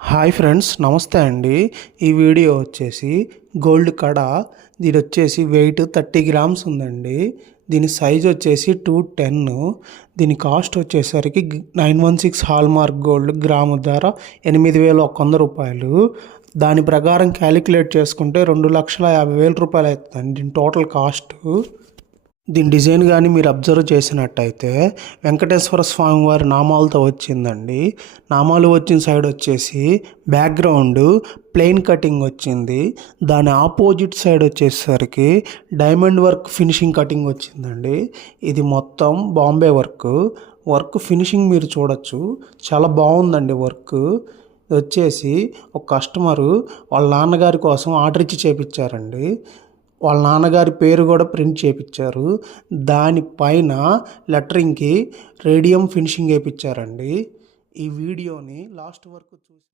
Hi friends, నమస్తే అండి. ఈ వీడియో వచ్చేసి గోల్డ్ కడ. దీని వచ్చేసి వెయిట్ 30 గ్రామ్స్ ఉందండి. దీని సైజ్ వచ్చేసి 210. దీని కాస్ట్ వచ్చేసరికి 916 హాల్మార్క్ గోల్డ్, గ్రాము ధర 8100 రూపాయలు. దాని ప్రకారం క్యాలిక్యులేట్ చేసుకుంటే 2,50,000 రూపాయలు అవుతుందండి దీని టోటల్ కాస్ట్. దీని డిజైన్ కానీ మీరు అబ్జర్వ్ చేసినట్టయితే వెంకటేశ్వర స్వామి వారి నామాలతో వచ్చిందండి. నామాలు వచ్చిన సైడ్ వచ్చేసి బ్యాక్గ్రౌండ్ ప్లెయిన్ కటింగ్ వచ్చింది. దాని ఆపోజిట్ సైడ్ వచ్చేసరికి డైమండ్ వర్క్ ఫినిషింగ్ కటింగ్ వచ్చిందండి. ఇది మొత్తం బాంబే వర్క్ ఫినిషింగ్ మీరు చూడొచ్చు, చాలా బాగుందండి వర్క్. ఇది వచ్చేసి ఒక కస్టమరు వాళ్ళ నాన్నగారి కోసం ఆర్డర్ ఇచ్చి చేపించారండి. వాళ్ళ నాన్నగారి పేరు కూడా ప్రింట్ చేయించారు. దానిపైన లెటరింగ్కి రేడియం ఫినిషింగ్ వేయించారండి. ఈ వీడియోని లాస్ట్ వరకు చూసి